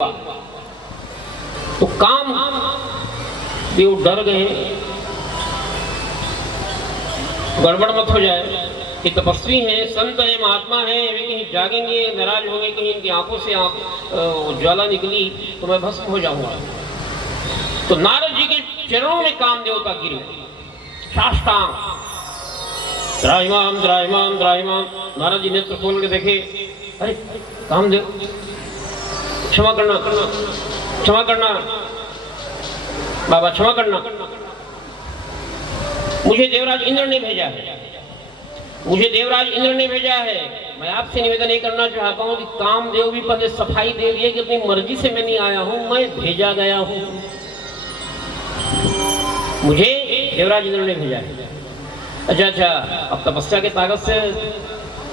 तो काम भी वो डर गए, गड़बड़ मत हो जाए कि तपस्वी हैं, संत हैं, महात्मा हैं, वे कहीं जागेंगे, नाराज होंगे, कहीं इनकी आंखों से ज्वाला निकली तो मैं भस्म हो जाऊंगा। तो नारद जी के चरणों में कामदेव का गिर साष्टांग, त्राहिमाम त्राहिमाम त्राहिमाम। नारद जी नेत्र खोल के देखे, अरे कामदेव क्षमा करना, क्षमा करना बाबा, क्षमा करना, मुझे देवराज इंद्र ने भेजा है, मुझे देवराज इंद्र ने भेजा है। मैं आपसे निवेदन ये करना चाहता हूँ कि कामदेव भी पहले सफाई दे दिए कि अपनी मर्जी से मैं नहीं आया हूँ, मैं भेजा गया हूँ, मुझे देवराज इंद्र ने भेजा है। अच्छा अच्छा, अब तपस्या के ताकत से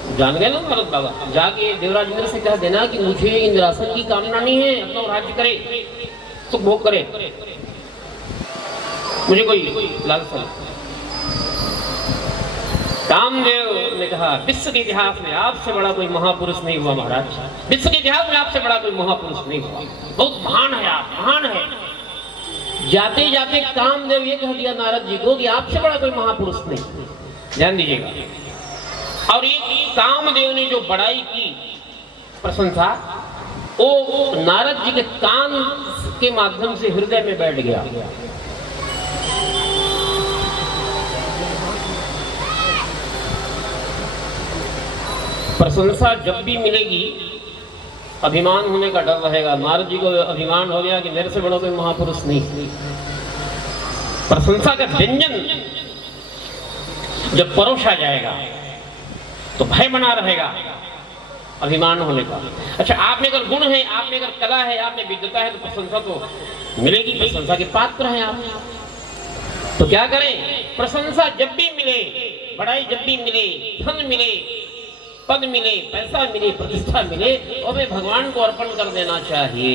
जान गए ना नारद बाबा, जाके देवराज इंद्र से कह देना कि मुझे इंद्रासन की कामना नहीं है, अपना राज्य करे, सुख भोग करे, मुझे कोई लालच नहीं। कामदेव ने कहा, विश्व के इतिहास में आपसे बड़ा कोई महापुरुष नहीं हुआ महाराज, विश्व के इतिहास में आपसे बड़ा कोई महापुरुष नहीं हुआ, बहुत महान है आप, महान है। जाते जाते कामदेव ये कह दिया नारद जी को कि आपसे बड़ा कोई महापुरुष नहीं, ध्यान दीजिएगा। और ये कामदेव ने जो बड़ाई की प्रशंसा, वो नारद जी के कान के माध्यम से हृदय में बैठ गया। प्रशंसा जब भी मिलेगी अभिमान होने का डर रहेगा। नारद जी को अभिमान हो गया कि मेरे से बड़ा कोई महापुरुष नहीं। प्रशंसा का व्यंजन जब परोसा जाएगा तो भय बना रहेगा अभिमान होने का। अच्छा, आप में अगर गुण है, आप में अगर कला है, आप में विद्वता है, तो प्रशंसा तो मिलेगी, प्रशंसा के पात्र हैं आप। तो क्या करें, प्रशंसा जब भी मिले, बड़ाई जब भी मिले, धन मिले, पद मिले, पैसा मिले, प्रतिष्ठा मिले, और वे भगवान को अर्पण कर देना चाहिए।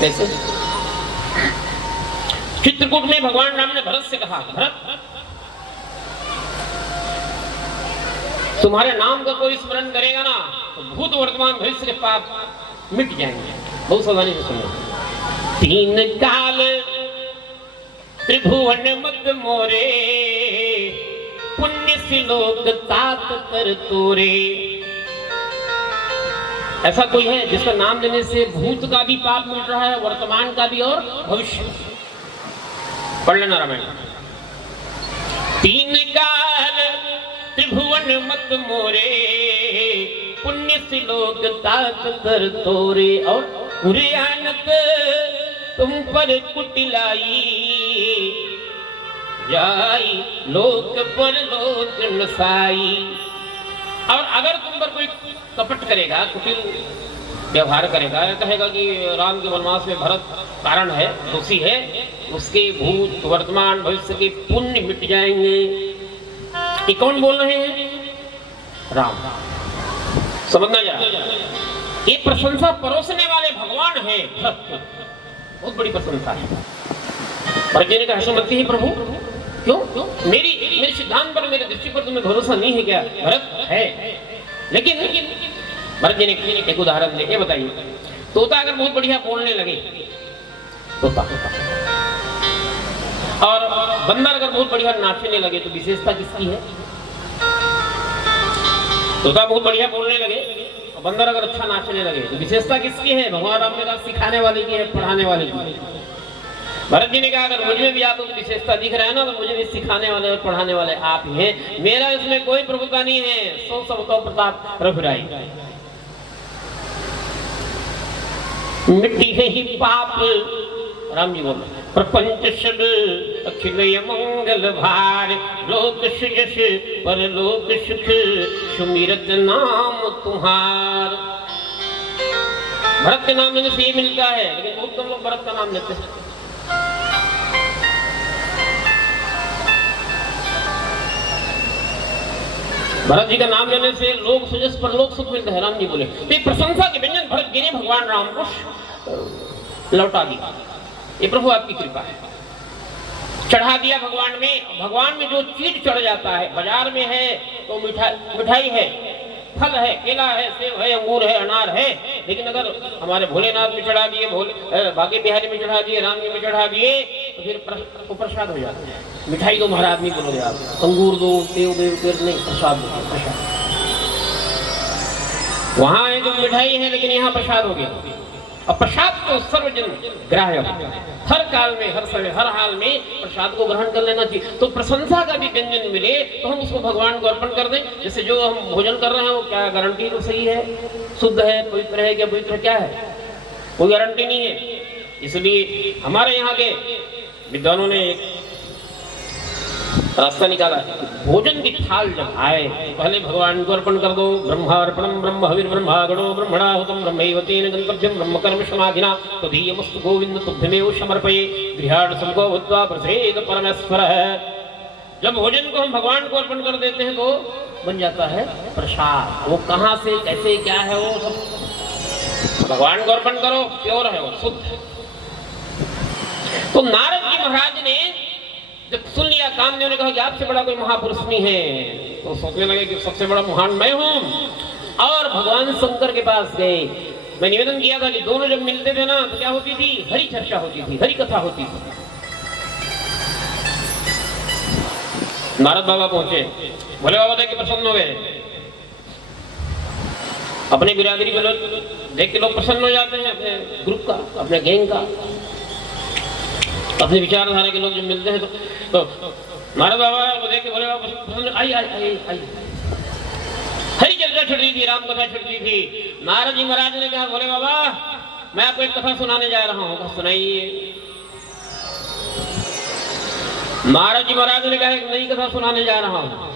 कैसे? चित्रकूट में भगवान राम ने भरत से कहा, भरत तुम्हारे नाम का कोई स्मरण करेगा ना तो भूत वर्तमान भविष्य के पाप मिट जाएंगे। बहुत सावधानी से सुनो। तीन काल त्रिभुवन मत मोरे, पुण्य सिलोक तात कर तोरे। ऐसा कोई है जिसका नाम लेने से भूत का भी पाप मिट रहा है, वर्तमान का भी और भविष्य। पढ़ लेना रामायण। तीन काल त्रिभुवन मत मोरे, पुण्य सिलोक तात कर तोरे। और कुरियानत तुम पर कुटिलाई, जाई लोक पर लोक नसाई। और अगर तुम पर कोई कपट करेगा, कुटिल व्यवहार करेगा, कहेगा कि राम के वनवास में भरत कारण है, दोषी है, उसके भूत वर्तमान भविष्य के पुण्य मिट जाएंगे। ये कौन बोल रहे हैं? राम। समझना जरा, ये प्रशंसा परोसने वाले भगवान है, बहुत बड़ी प्रशंसा है। पर जी ने कहा, हसमती है प्रभु, क्यों? मेरे सिद्धांत पर, मेरे दृष्टि पर तुम्हें भरोसा नहीं है क्या? भरत है, लेकिन भरत जी ने एक उदाहरण देके बताइए। तोता अगर बहुत बढ़िया बोलने लगे, तोता, और बंदर अगर बहुत बढ़िया नाचने लगे तो विशेषता किसकी है? तोता बहुत बढ़िया बोलने लगे और बंदर अगर अच्छा नाचने लगे तो विशेषता किसकी है? भगवान राम ने कहा सिखाने वाले की है, पढ़ाने वाले की। भरत जी ने कहा, अगर मुझे भी आपको विशेषता दिख रहा है ना, तो मुझे भी सिखाने वाले और पढ़ाने वाले आप ही हैं। मेरा इसमें कोई प्रभुता नहीं है। सो सबको प्रताप रघुराई। मिट्टी है ही पाप, राम जी बोल, प्रपंच सब अखिल मंगल भार, लोक सुयश परलोक सुख, सुमिरत नाम तुम्हार। भरत के नाम लेने से ये मिलता है, लेकिन बहुत कम लोग भरत का नाम लेते हैं। भरत जी का नाम लेने से लोक सुयश परलोक सुख मिलता है, राम जी बोले। तो प्रशंसा के व्यंजन भरत गिरे भगवान राम को लौटा दिया। ये प्रभु आपकी कृपा है। चढ़ा दिया भगवान में जो चीज चढ़ जाता है, बाजार में है तो मिठाई है, फल है, केला है, सेब है, अंगूर है, अनार है, लेकिन अगर हमारे भोलेनाथ में चढ़ा दिए, बाकी बिहारी में चढ़ा दिए, राम जी में चढ़ा दिए, तो फिर प्रसाद हो जाता है। मिठाई दो महाराज नहीं बोलोगे आप, अंगूर दो, सेव दो, नहीं, प्रसाद दो, प्रसाद। वहां है जो मिठाई है, लेकिन यहाँ प्रसाद हो गया। और प्रसाद तो सर्वजन ग्राह्य, हर काल में, हर समय, हर हाल में प्रसाद को ग्रहण कर लेना चाहिए। तो प्रशंसा का भी व्यंजन मिले तो हम उसको भगवान को अर्पण कर दें। जैसे जो हम भोजन कर रहे हैं वो क्या गारंटी तो सही है, शुद्ध है, पवित्र है, क्या पवित्र क्या है, कोई गारंटी नहीं है। इसलिए हमारे यहाँ के विद्वानों ने एक रास्ता निकाला, भोजन की थाल जब आए पहले भगवान को अर्पण कर दो। ब्रह्मार्पणम ब्रह्म हविर् ब्रह्मागणो ब्रह्मणाहुतम ब्रह्मैव तेन गंतव्यम ब्रह्म कर्म समाधिना तदीयमस्तु गोविंद तुभ्यमेव समर्पये गृहाण समको भूत्वा प्रसीद परमेश्वरः। जब भोजन को हम भगवान को अर्पण कर देते हैं तो बन जाता है प्रसाद। वो कहाँ से, कैसे, क्या है, वो सब भगवान को अर्पण करो, प्योर है वो, शुद्ध है। तो नारद जी महाराज ने जब सुन लिया, कामदेव ने कहा कि आपसे बड़ा कोई महापुरुष नहीं है, तो सोचने लगे कि सबसे बड़ा महान मैं हूं। और भगवान शंकर के पास गए। मैं निवेदन किया था कि दोनों जब मिलते थे ना तो क्या होती थी, हरि चर्चा होती थी, हरि कथा होती थी। नारद बाबा पहुंचे, भोले बाबा देख के प्रसन्न हो गए। अपने बिरादरी में लोग देख के लोग प्रसन्न हो जाते हैं, अपने ग्रुप का, अपने गैंग का, अपने विचारधारा के लोग जब मिलते हैं तो नारद बाबा को देख के भोले बाबा आई आई आई आई हरी चर्चा छिड़ रही थी, राम कथा छिड़ रही थी। नारद जी महाराज ने कहा, भोले बाबा मैं आपको एक कथा सुनाने जा रहा हूँ, सुनाइए। नारद जी महाराज ने कहा, एक नई कथा सुनाने जा रहा हूँ।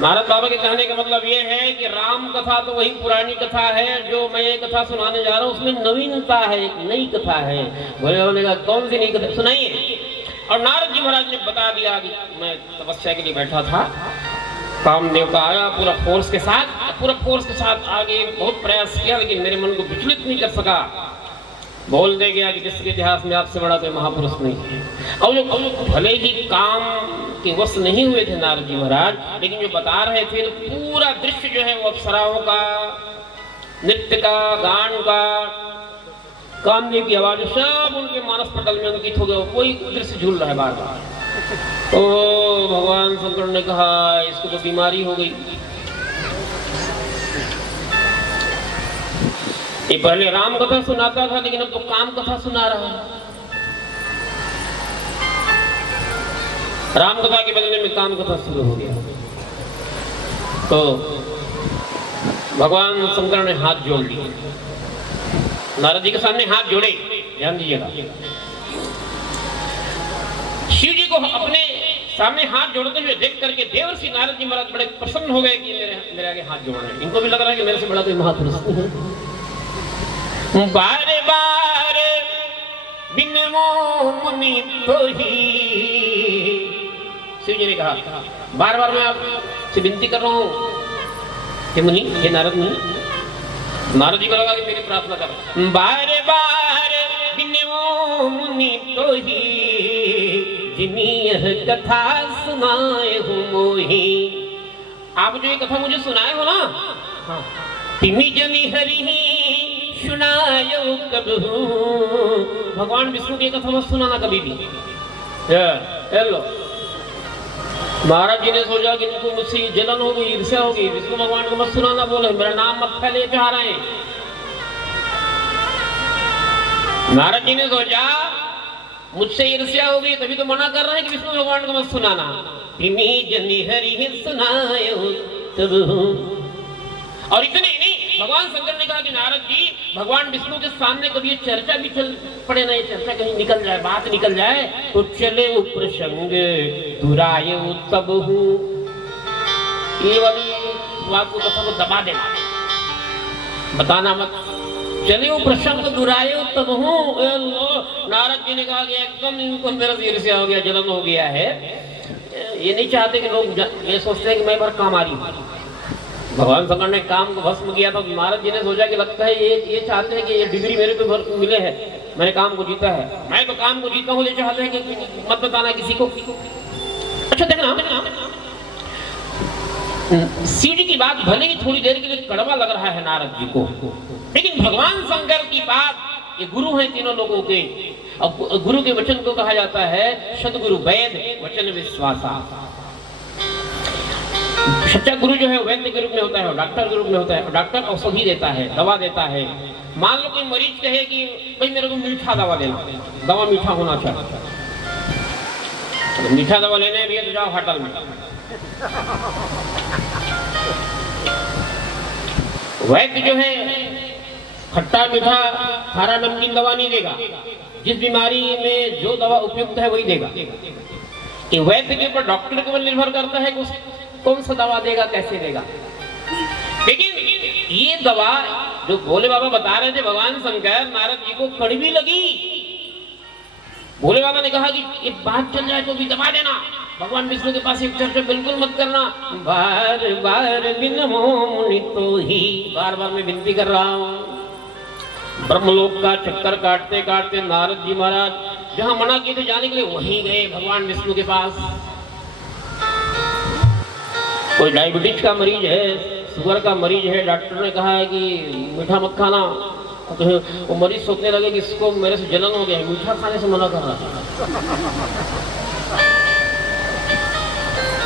नारद बाबा के कहने का मतलब ये है कि राम कथा तो वही पुरानी कथा है, जो मैं ये कथा सुनाने जा रहा हूँ उसमें नवीनता है, एक नई कथा है। भोले बाबा ने कहा, कौन सी नई कथा, सुनाइए। और नारद जी महाराज ने बता दिया कि मैं तपस्या के लिए बैठा था, कामदेव का आया पूरा फोर्स के साथ आगे बहुत प्रयास किया, लेकिन मेरे मन को विचलित नहीं कर सका। बोल दे गया कि विश्व के इतिहास में आपसे बड़ा कोई महापुरुष नहीं है। और जो भले ही काम के वश नहीं हुए थे नारद जी महाराज, लेकिन जो बता रहे थे तो पूरा दृश्य जो है वो अप्सराओं का, नृत्य का, गान का, कामदेव की आवाज, सब उनके मानस पटल में अंकित हो गया। कोई दृश्य झूल रहा है बार बार। तो भगवान शंकर ने कहा, इसको तो बीमारी हो गई। ये पहले राम कथा सुनाता था, लेकिन अब तो काम कथा सुना रहा है। राम कथा के बदले में काम कथा शुरू हो गया। तो भगवान शंकर ने हाथ जोड़ लिए, नारद जी के सामने हाथ जोड़े। ध्यान दीजिएगा, शिव जी को अपने सामने हाथ जोड़ते हुए देख करके देवर्षि नारद जी महाराज बड़े प्रसन्न हो गए कि मेरे आगे हाथ जोड़ रहे हैं। इनको भी लग रहा है कि मेरे से बड़ा कोई महापुरुष है। बार बार बिनमो मुनि तो ही, शिव जी ने कहा, बार बार मैं आपसे विनती कर रहा हूँ हे मुनि, हे नारद मुनि। नारद जी को लगा कि मेरी प्रार्थना कर। बार बार बिनमो मुनि तो ही, जिनी यह कथा सुनाए हूँ मोही। आप जो ये कथा मुझे सुनाए हो ना, तिमी जनी हरि सुनायो कबहू। भगवान विष्णु की कथा मत सुनाना कभी भी। हेलो, महाराज जी ने सोचा कि इनको मुझसे जलन होगी, ईर्ष्या होगी, विष्णु भगवान को मत सुनाना, बोले मेरा नाम मत फैले चाह रहे हैं। महाराज जी ने सोचा मुझसे ईर्ष्या होगी तभी तो मना कर रहे हैं कि विष्णु भगवान को मत सुनाना। तिमी जनी हरि सुनायो कबहू। और इतने ही नहीं, भगवान शंकर ने कहा कि नारद जी, भगवान विष्णु के सामने कभी ये चर्चा भी चल पड़े ना, ये चर्चा कहीं निकल जाए, बात निकल जाए, तो चले वो प्रसंग दुराय तब हूँ। ये वाली बात को, कथा को दबा देना, बताना मत। चले वो प्रसंग दुराय तब हूँ। नारद जी ने कहा कि एकदम इनको मेरा ईर्ष्या हो गया, जलन हो गया है। ये नहीं चाहते कि लोग ये सोचते हैं कि मैं भर कामारी हूँ। भगवान शंकर ने काम को भस्म किया था। महाराज जी ने सोचा कि लगता है ये चाहते हैं कि ये डिग्री मेरे को मिले है, मैंने काम को जीता है। मैं तो काम को जीता हूँ, ये चाहते हैं कि मत बताना किसी को। अच्छा देखना, सीढ़ी की बात भले ही थोड़ी देर के लिए कड़वा लग रहा है नारद जी को, लेकिन भगवान शंकर की बात, ये गुरु हैं तीनों लोगों के, और गुरु के वचन को कहा जाता है सदगुरु वैद वचन विश्वासा। सच्चा गुरु जो है वैद्य के रूप में होता है, डॉक्टर के रूप में होता है। डॉक्टर औषधि देता है, दवा देता है। मान लो कोई मरीज कहे कि भाई मेरे को मीठा दवा देना, दवा मीठा होना चाहिए, तो मीठा दवा लेने भी है तो जाओ होटल में। वैद्य जो है खट्टा मीठा खारा नमकीन दवा नहीं देगा, जिस बीमारी में जो दवा उपयुक्त है वही देगा। कि वैद्य के ऊपर डॉक्टर के ऊपर निर्भर करता है कि कौन सा दवा देगा, कैसे देगा। लेकिन ये दवा जो भोले बाबा बता रहे थे, भगवान शंकर नारद जी को कड़वी लगी। भोले बाबा ने कहा कि ये बात चल जाए तो भी दबा देना, भगवान विष्णु के पास एक चर्चा बिल्कुल मत करना। बार बार बिनमो मुनि तो ही, बार बार मैं विनती कर रहा हूँ। ब्रह्मलोक का चक्कर काटते काटते नारद जी महाराज जहां मना किए थे जाने के लिए वहीं गए भगवान विष्णु के पास। कोई डायबिटीज का मरीज है, शुगर का मरीज है, डॉक्टर ने कहा है कि मीठा मत खाना, तो वो मरीज सोचने लगे कि इसको मेरे से जलन हो गया है, मीठा खाने से मना कर रहा है,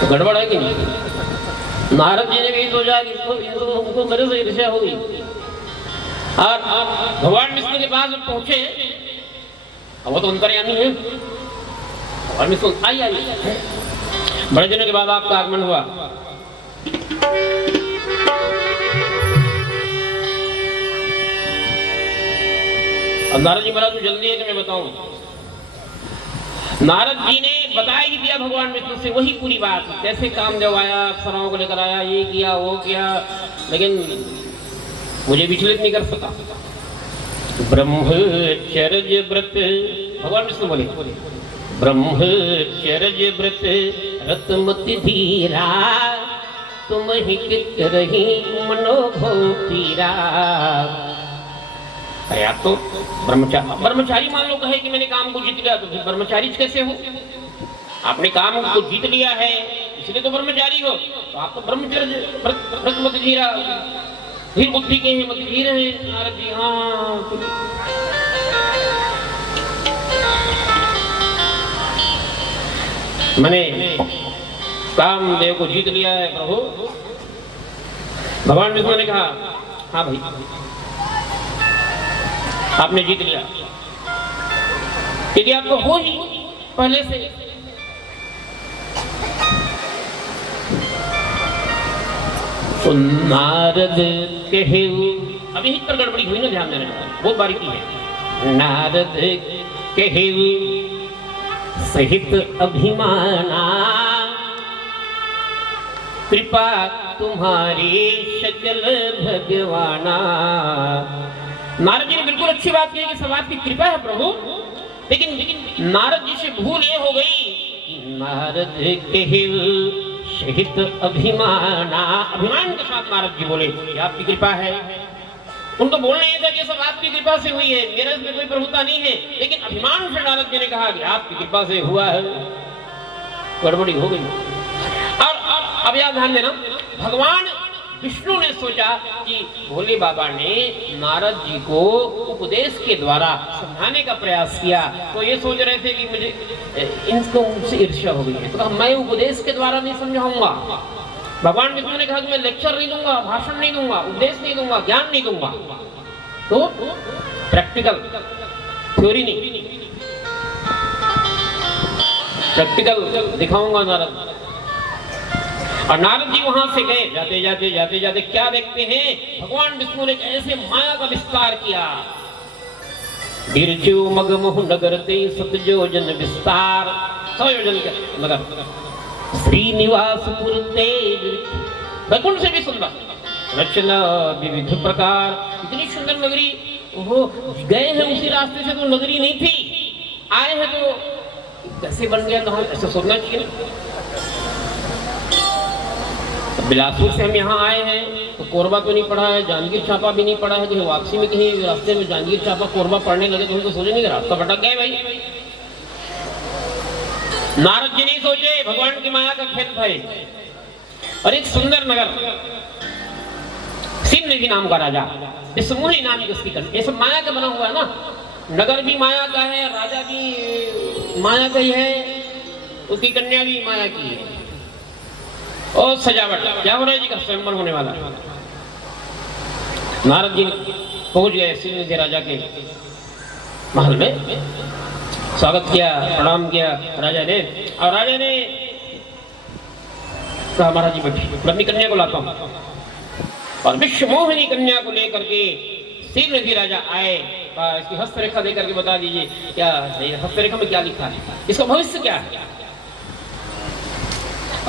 तो गड़बड़ है कि नहीं। नारद जी ने भी सोचा कि इसको मेरे से ईर्ष्या हुई, और भगवान विष्णु के पास पहुंचे। अब वो तो अंतर्यामी है, भगवान विष्णु आई बड़े दिनों के बाद आपका आगमन हुआ। अब नारद जी महाराज जल्दी है कि मैं बताऊं। नारद जी ने बता ही दिया भगवान विष्णु से वही पूरी बात, कैसे कामदेव आया, अप्सराओं को लेकर आया, ये किया वो किया, लेकिन मुझे विचलित नहीं कर सका। ब्रह्मचर्य व्रत, भगवान विष्णु बोले ब्रह्मचर्य व्रत रतमति धीरा, तुम ही कित रही मनोभो पीरा। या तो ब्रह्मचारी मान लो कहे कि मैंने काम को जीत लिया, तो फिर ब्रह्मचारी कैसे हो? आपने काम को जीत लिया है इसलिए तो ब्रह्मचारी हो, तो आप तो ब्रह्मचर्य व्रत मत धीरा, फिर बुद्धि के हैं मत धीर है नारद जी। हाँ मैंने कामदेव को जीत लिया है प्रभु। भगवान विष्णु ने कहा हाँ भाई आपने जीत लिया, क्योंकि आपको हो ही पहले से। तो नारद कहे, अभी यहीं पर गड़बड़ी हुई ना, ध्यान देना बहुत बारीकी है। नारद कहे सहित अभिमाना, कृपा तुम्हारी सकल भगवाना। नारद जी ने बिल्कुल अच्छी बात की कि सब आपकी कृपा है प्रभु, लेकिन नारद जी से भूल ये हो गई। नारद कहे सहित अभिमाना, अभिमान के साथ नारद जी बोले कि आपकी कृपा है। उनको बोलना ये था कि सब आपकी कृपा से हुई है, मेरे में कोई प्रभुता नहीं है, लेकिन अभिमान से नारद जी ने कहा कि आपकी कृपा से हुआ है। गड़बड़ी हो गई। और अब याद ध्यान देना, भगवान विष्णु ने सोचा कि भोले बाबा ने नारद जी को उपदेश के द्वारा समझाने का प्रयास किया, तो ये सोच रहे थे कि मुझे इनको मुझसे ईर्ष्या हो गई है, तो मैं उपदेश के द्वारा नहीं समझाऊंगा। भगवान विष्णु ने कहा कि मैं लेक्चर नहीं दूंगा, भाषण नहीं दूंगा, उपदेश नहीं दूंगा, ज्ञान नहीं दूंगा, तो प्रैक्टिकल, थ्योरी नहीं, प्रैक्टिकल दिखाऊंगा नारद। और नारद जी वहां से गए, जाते जाते क्या देखते हैं, भगवान विष्णु ने ऐसे माया का विस्तार किया। बिरजू मगमोह नगर ते सतजोजन विस्तार, 100 योजन का नगर, श्रीनिवासपुर ते वैकुंठ से भी सुंदर, रचना विविध प्रकार, इतनी सुंदर नगरी। वो गए हैं उसी रास्ते से तो नगरी नहीं थी, आए हैं तो कैसे बन गया, कहाँ, ऐसा सोचना चाहिए। बिलासपुर से हम यहाँ आए हैं तो कोरबा तो नहीं पढ़ा है, जांजगीर चांपा भी नहीं पढ़ा है, कहीं वापसी में कहीं रास्ते में जांजगीर चांपा कोरबा पढ़ने लगे तो हम तो सोचे नहीं कि रास्ता भटक गए भाई। नारद जी नहीं सोचे, भगवान की माया का खेल था। और एक सुंदर नगर सिंह नाम का राजा, विश्वमोही नाम की उसकी कन्या। ये सब माया का बना हुआ है ना, नगर भी माया का है, राजा भी माया का ही है, उसकी कन्या भी माया की है। और सजावट जावरा जी का स्वयंवर होने वाला। नारद जी पहुंच गए सिंह राजा के महल में, स्वागत किया, प्रणाम किया राजा ने। और राजा ने कहा महाराज जी बैठिए, मैं अपनी कन्या को लाता हूं। और विश्वमोहिनी कन्या को लेकर के सिंह राजा आए। इसकी हस्तरेखा देकर के बता दीजिए क्या हस्तरेखा में क्या लिखा है, इसका भविष्य क्या है।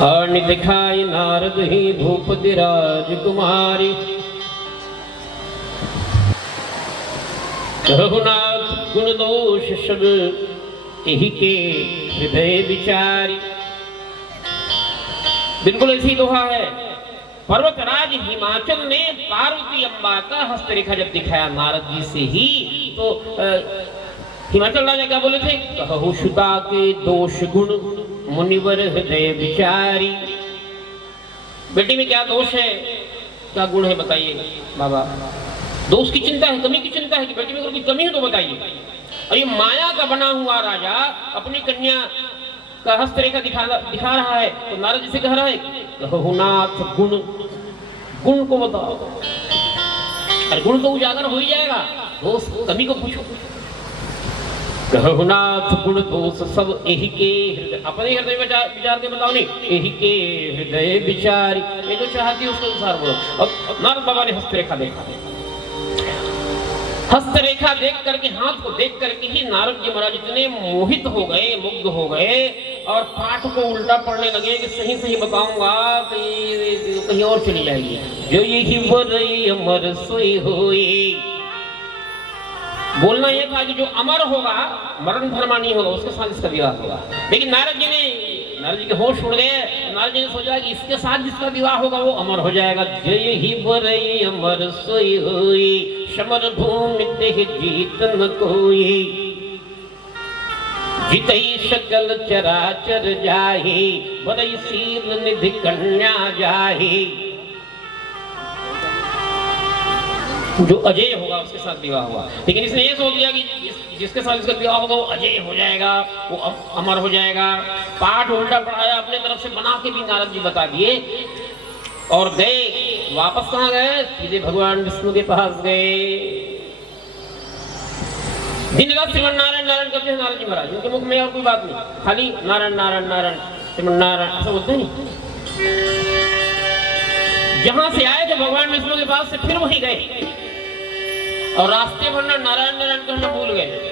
और दिखाई नारद ही भूपति राजकुमारी, रघुनाथ गुण दोष सब यही के हृदय विचारी। बिल्कुल ऐसी दोहा है। पर्वतराज हिमाचल ने पार्वती अम्बा का हस्तरेखा जब दिखाया नारद जी से ही, तो हिमाचल राजा क्या बोले थे, कहु सुता के दोष गुण मुनिवर हृदय विचारी। बेटी में क्या दोष है, क्या गुण है बताइए बाबा। दोष की चिंता है, कमी की चिंता है कि बेटी में अगर कोई कमी है तो बताइए। और ये माया का बना हुआ राजा अपनी कन्या का हस्तरेखा दिखा रहा है, तो नारद जी से कह रहा है रघुनाथ गुण, गुण को बताओ। अरे गुण तो उजागर हो ही जाएगा, दोष कमी को पूछो। रघुनाथ गुण दोष सब यही के हृदय, अपने हृदय में विचार के बताओ, नहीं यही के हृदय विचारी। ये जो चाहती है उसके अनुसार बोलो। अब नारद बाबा ने हस्तरेखा देखा, हस्तरेखा देख करके, हाथ को देख करके ही नारद जी महाराज इतने मोहित हो गए, मुग्ध हो गए और पाठ को उल्टा पढ़ने लगे कि सही सही बताऊंगा तो कहीं और चली जाएगी। जो यही वरई अमर सोई होई, बोलना यह था कि जो अमर होगा, मरण धर्मा नहीं होगा, उसके साथ इसका विवाह होगा। लेकिन नारद जी के होश उड़ गए। नारद जी ने सोचा कि इसके साथ जिसका विवाह होगा वो अमर हो जाएगा। जो यही वरई अमर सोई होई, समर भूमि ते जीत न कोई, जितई सकल चराचर जाहि, बरई शील निधि कन्या जाहि। जो अजय होगा उसके साथ विवाह हुआ। लेकिन इसने ये सोच लिया कि जिसके साथ इसका विवाह होगा वो अजय हो जाएगा, वो अमर हो जाएगा। पाठ उल्टा पढ़ाया, अपने तरफ से बना के भी नारद जी बता दिए। और गए, वापस कहाँ गए, सीधे भगवान विष्णु के पास गए। दिन रात श्रीमन नारायण नारायण करते हैं नारद जी महाराज, उनके मुख में और कोई बात नहीं, खाली नारायण नारायण नारायण श्रीमन नारायण ऐसा बोलते नहीं। जहां से आए थे भगवान विष्णु के पास से फिर वहीं गए और रास्ते भर नारायण नारायण कहना भूल गए।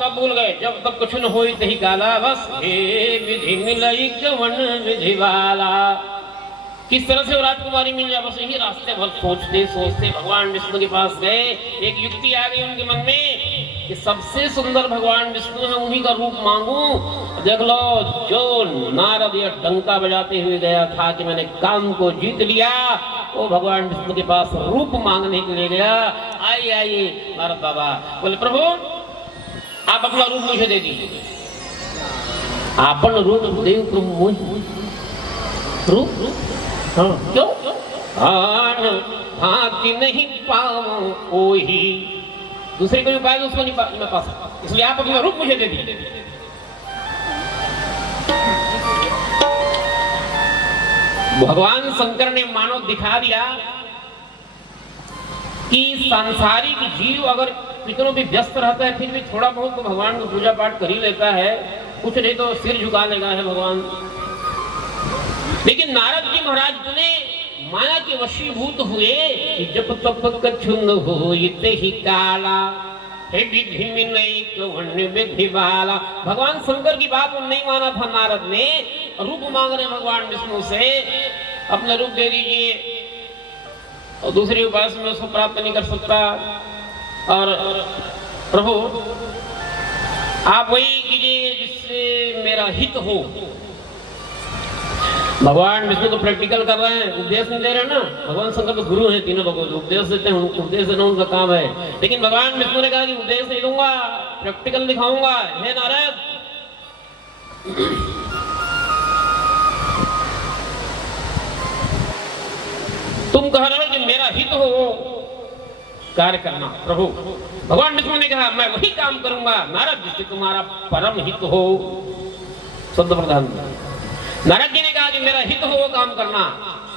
जब भूल गए, जब तक कुछ न होई तही गाला, बस हे विधि मिलई कवन विधि वाला। किस तरह से वो राजकुमारी मिल जाए, बस यही रास्ते भर सोचते सोचते भगवान विष्णु के पास गए। एक युक्ति आ गई उनके मन में कि सबसे सुंदर भगवान विष्णु है, उन्हीं का रूप मांगू। देख लो, जो नारद ये डंका बजाते हुए गया था कि मैंने काम को जीत लिया, वो भगवान विष्णु के पास रूप मांगने के लिए गया। आइए आइए नारद बाबा बोले, प्रभु आप अपना रूप मुझे दे दीजिए। आपन रूप देव प्रभु रूप, हाँ क्यों आन भांति नहीं पाऊं कोई, दूसरे कोई उपाय उसको नहीं मैं पा सकता, इसलिए आप अपना रूप मुझे दे दीजिए। भगवान शंकर ने मानो दिखा दिया कि सांसारिक जीव अगर कितनों भी व्यस्त रहता है फिर भी थोड़ा बहुत तो भगवान को पूजा पाठ कर ही लेता है, कुछ नहीं तो सिर झुका लेगा है भगवान। लेकिन नारद जी महाराज इतने माया के वशीभूत हुए कि जब तप कछुन हो इते ही काला हे विधि में नहीं कवन्य विधि वाला। भगवान शंकर की बात नहीं माना था नारद ने, रूप मांग रहे भगवान विष्णु से, अपना रूप दे दीजिए और दूसरे उपाय से मैं उसको प्राप्त नहीं कर सकता। और प्रभु आप वही कीजिए जिससे मेरा हित हो। भगवान विष्णु तो प्रैक्टिकल कर रहे हैं, उपदेश नहीं दे रहे ना। भगवान शंकर तो गुरु हैं, तीनों लोगों को उपदेश देते हैं, उपदेश देना उनका काम है। लेकिन भगवान विष्णु ने कहा कि उपदेश नहीं दूंगा, प्रैक्टिकल दिखाऊंगा। हे नारद, तुम कह रहे हो कि मेरा हित हो कार्य करना। प्रभु भगवान विष्णु ने कहा मैं वही काम करूंगा नारद जिससे तुम्हारा परम हित हो। शब्द प्रधान नारद जी ने कहा कि मेरा हित हो वो काम करना।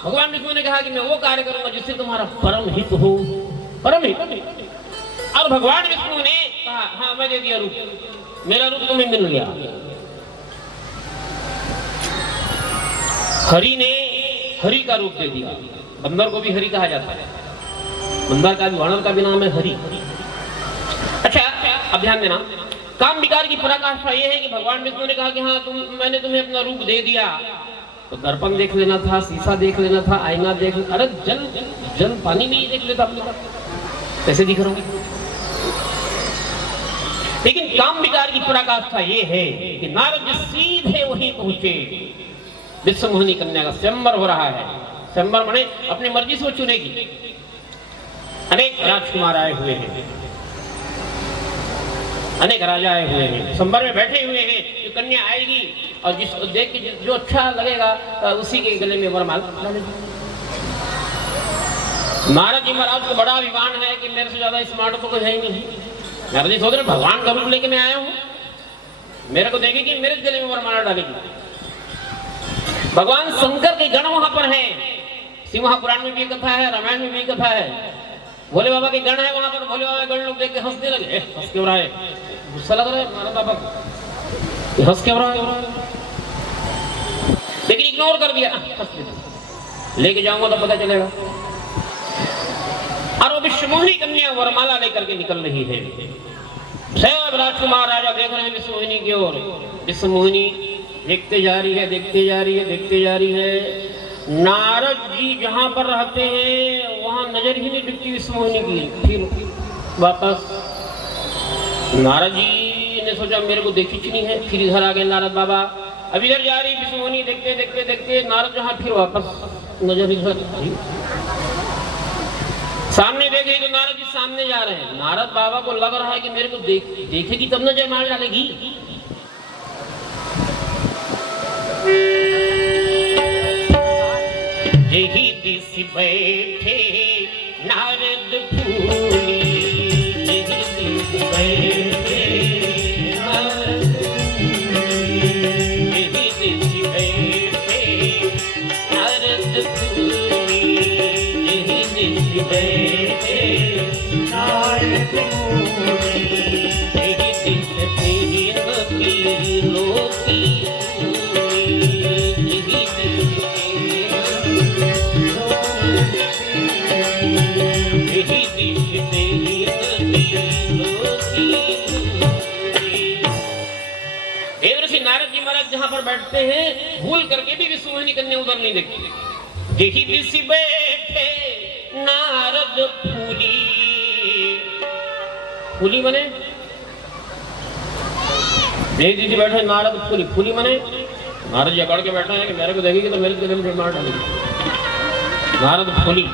भगवान विष्णु ने कहा कि मैं वो कार्य करूंगा जिससे तुम्हारा परम हित हो। परम हित। और भगवान विष्णु ने कहा हाँ मैं दे दिया रूप, मेरा रूप तुम्हें मिल गया। हरि ने हरि का रूप दे दिया। बंदर को भी हरि कहा जाता है, बंदर का भी वानर का भी नाम है हरि। अच्छा अब ध्यान देना, काम विकार की पराकाष्ठा यह है कि भगवान विष्णु ने कहा कि हाँ मैंने तुम्हें अपना रूप दे दिया, तो दर्पण देख लेना था, शीशा देख लेना था, आईना देख, अरे जल पानी में ही देख लेता अपने का, कैसे दिख रहा हूं। लेकिन काम विकार की पराकाष्ठा यह है कि नारद जी सीधे वहीं पहुंचे। विश्व मोहिनी कन्या का स्वयंवर हो रहा है। स्वयंवर माने अपनी मर्जी से वो चुनेगी। अनेक राजकुमार आए हुए हैं, अनेक राजा आए हुए हैं, संबर में बैठे हुए हैं कि कन्या आएगी और जिस देख के जो अच्छा लगेगा उसी के गले में वरमाला डालेगी। नारद जी महाराज को बड़ा अभिमान है कि मेरे से ज्यादा स्मार्ट तो कोई है ही नहीं। नारद जी सोच रहे भगवान का रूप लेके मैं आया हूं, मेरे को देखेगी मेरे गले में वरमाला डालेगी। भगवान शंकर के गण वहां पर है। शिव महापुराण में भी कथा है, रामायण में भी कथा है। भोले बाबा के गण है वहां पर। भोले बाबा के गण लोग देख के हंसने लगे, हंस क्यों रहा है, गुस्सा लग रहा है हमारा बाबा को, हंस क्यों रहा है। लेकिन इग्नोर कर दिया, लेके जाऊंगा तो पता चलेगा। और वो विश्वमोहिनी कन्या वरमाला लेकर के निकल रही है। सब राजकुमार राजा देख रहे हैं विश्वमोहिनी की ओर। विश्वमोहिनी देखते जा रही है, देखते जा रही है, देखते जा रही है। नारद जी जहां पर रहते हैं वहां नजर ही नहीं दिखती विश्वमोहिनी की। फिर वापस नारद जी ने सोचा मेरे को देखी नहीं है, फिर इधर आ गए नारद बाबा। अब इधर जा रही विश्वमोहिनी, देखते देखते देखते नारद जहां, फिर वापस नजर इधर। सामने देख रही तो नारद जी सामने जा रहे हैं। नारद बाबा को लग रहा है कि मेरे को देखेगी तब न जयमाल डालेगी। यही दिस बैठे नारद फूली, यही दिस बैठे नारद फूली, यही दिस बैठे नारद फूली, यही दिस बैठे नारद फूली, यही दिस तेरी नबी लोकी नारद जी महाराज जहां पर बैठते हैं भूल करके भी विश्वमोहिनी कन्या उधर नहीं देखती। यही दिस बैठे नारद फूली, फूली मने यही दीदी बैठे नारद फूली, फूली मने नारद जी अकड़ के बैठे हैं कि मेरे को देखेगी तो मेरे गले में मार डालेगी। नारद फूली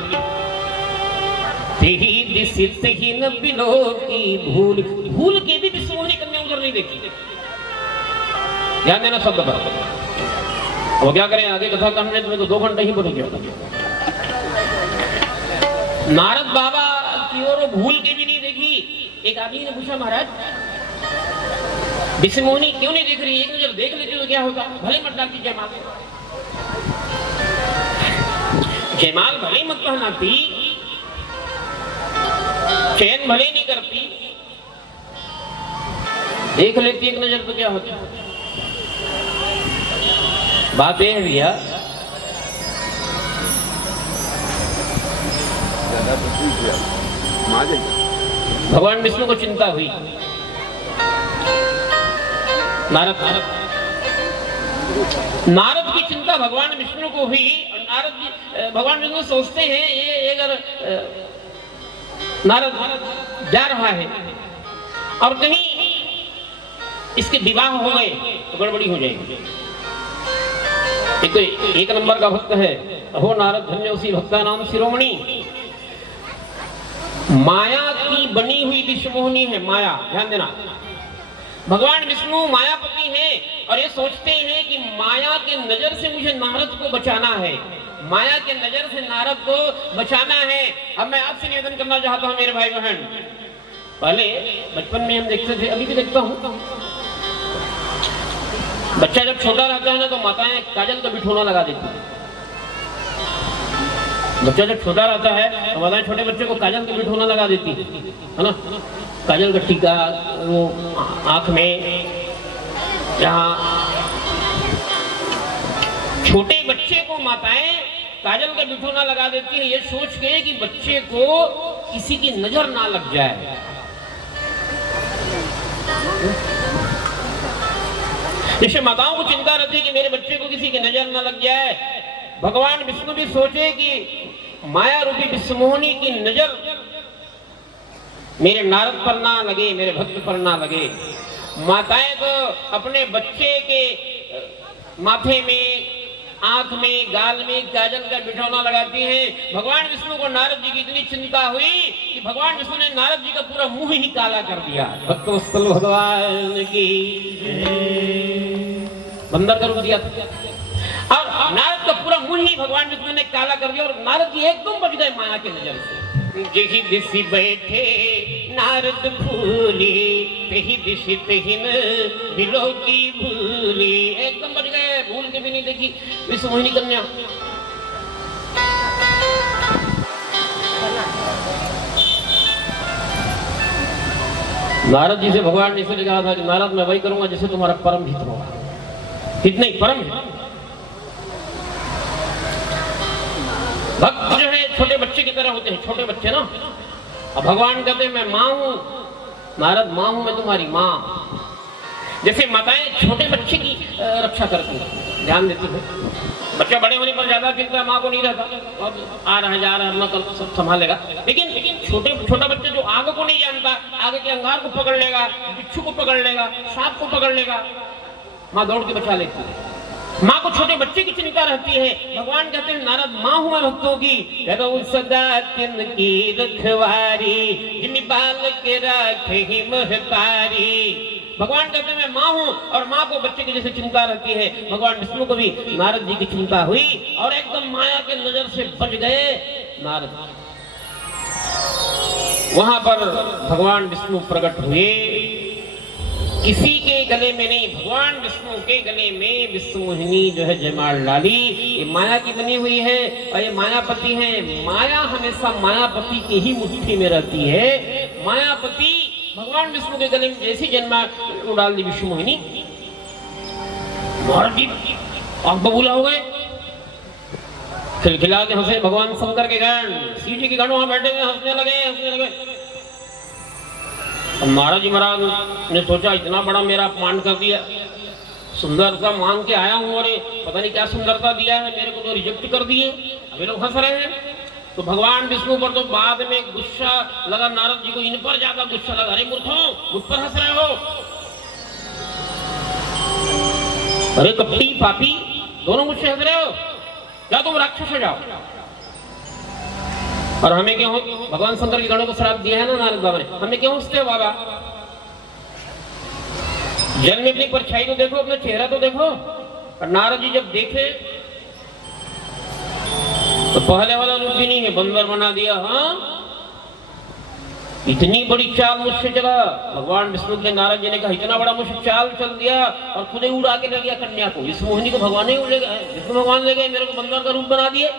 तेही दिस ही न बिलो की भूल, भूल के भी विश्वमोहिनी कन्या उधर नहीं देखी। ध्यान देना शब्द पर। वो क्या करें आगे कथा करने में तो 2 घंटे ही बदल गया। नारद बाबा की ओर भूल के भी नहीं देखी। एक आदमी ने पूछा महाराज विश्वमोहिनी क्यों नहीं देख रही, एक नजर देख लेती तो क्या होगा, भले मत डालती जयमाल, जयमाल भले मत पहनाती, चैन भले नहीं करती, देख लेती एक नजर तो क्या होता। बात यह है भैया, भगवान विष्णु को चिंता हुई, नारद की चिंता भगवान विष्णु को हुई। भगवान विष्णु सोचते हैं ये अगर नारद जा रहा है और कहीं इसके विवाह हो गए तो गड़बड़ी हो जाएगी। एक नंबर का भक्त है, हो नारद धन्य उसी भक्ता नाम शिरोमणि। माया की बनी हुई विश्वमोहिनी है माया, ध्यान देना। भगवान विष्णु मायापति हैं और ये सोचते हैं कि माया के नजर से मुझे नारद को बचाना है, माया के नजर से नारद को बचाना है। अब मैं आपसे निवेदन करना चाहता हूं मेरे भाई बहन, पहले बचपन में हम देखते थे, अभी भी देखता हूं, बच्चा जब छोटा रहता है ना तो माताएं काजल का बिठोना लगा देती है। बच्चा जब छोटा रहता है तो माताएं छोटे बच्चे को काजल का बिठोना लगा देती है ना, काजल का टीका वो आंख में, यहाँ छोटे बच्चे को माताएं काजल का बिठोना लगा देती है, ये सोच के कि बच्चे को किसी की नजर ना लग जाए। जैसे माताओं को चिंता रहती है कि मेरे बच्चे को किसी की नजर ना लग जाए, भगवान विष्णु भी सोचे कि माया रूपी विश्वमोहिनी की नजर मेरे नारद पर ना लगे, मेरे भक्त पर ना लगे। माताएं तो अपने बच्चे के माथे में, आंख में, गाल में काजल का बिठौना लगाती हैं। भगवान विष्णु को नारद जी की इतनी चिंता हुई कि भगवान विष्णु ने नारद जी का पूरा मुंह ही काला कर दिया। भक्तवत्सल भगवान की बंदर कर दिया था और नारद का पूरा मुंह ही भगवान विष्णु ने काला कर दिया और नारद जी एकदम बच गए माया की नजर से। जेहि दिशि बैठे नारद फूली, तेहि दिशि तेहिन दिलो की भूली, एकदम बच गए, भूल के भी नहीं देखी विश्वमोहिनी कन्या। नारद जी से भगवान ने इसलिए कहा था कि नारद मैं वही करूंगा जिसे तुम्हारा परम हित होगा। हित नहीं, परम हित। भक्त जो है छोटे बच्चे की तरह होते हैं, छोटे बच्चे ना। अब भगवान कहते हैं मैं माँ हूं, नारद माँ हूं, मैं तुम्हारी माँ। जैसे माताएं छोटे बच्चे की रक्षा करती हैं, ध्यान देती है। बच्चा बड़े होने पर ज्यादा चिंता माँ को नहीं रहता, अब आ रहा है जा रहा है, कल सब संभालेगा। लेकिन छोटा बच्चा जो आगे को नहीं जानता, आगे के अंगार को पकड़ लेगा, बिच्छू को पकड़ लेगा, सांप को पकड़ लेगा, माँ दौड़ के बचा लेती है। माँ को छोटे बच्चे की चिंता रहती है। भगवान कहते हैं नारद माँ हूं मैं भक्तों की, करो सदा तिनकी रखवारी, जिन बाल के राखे ही महतारी। भगवान कहते हैं मैं माँ हूं और माँ को बच्चे की जैसे चिंता रहती है, भगवान विष्णु को भी नारद जी की चिंता हुई और एकदम माया के नजर से बच गए नारद। वहां पर भगवान विष्णु प्रकट हुए, किसी के गले में नहीं, भगवान विष्णु के गले में विश्वमोहिनी जो है जयमाल डाली। ये माया की बनी हुई है और ये मायापति है। माया हमेशा मायापति की ही मुट्ठी में रहती है। मायापति भगवान विष्णु के गले में जैसी जयमाल डाल दी विश्वमोहिनी, महाराज जी आंख बबूला हो गए, खिलखिला के हंसे। भगवान शंकर के गण, शिव जी के गण वहां बैठे हुए हंसने लगे। महाराज जी महाराज ने सोचा इतना बड़ा मेरा अपमान कर दिया, सुंदरता मांग के आया हूं और पता नहीं क्या सुंदरता दिया है, मेरे को तो रिजेक्ट कर दिए। अभी लोग हंस रहे हैं। तो भगवान विष्णु पर तो बाद में गुस्सा लगा नारद जी को, इन पर ज्यादा गुस्सा लगा, अरे मूर्खों मुझ पर हंस रहे हो, अरे कपटी पापी दोनों मुझसे हंस रहे हो, क्या तुम राक्षस हो जाओ। और हमें क्यों, भगवान शंकर के गणों को श्राप दिया है ना नारद बाबा ने, हमें क्यों हंसते हो बाबा। जल में अपनी परछाई तो देखो, अपना चेहरा तो देखो। और नारद जी जब देखे तो पहले वाला रूप भी नहीं है, बंदर बना दिया। हाँ, इतनी बड़ी चाल मुझसे चला। भगवान विष्णु के नारद जी ने कहा इतना बड़ा मुझसे चाल चल दिया और खुद ही उड़ा के ले गया कन्या को। विश्वमोहिनी को भगवान ही ले गए, विष्णु भगवान ले गए, मेरे को बंदर का रूप बना दिए।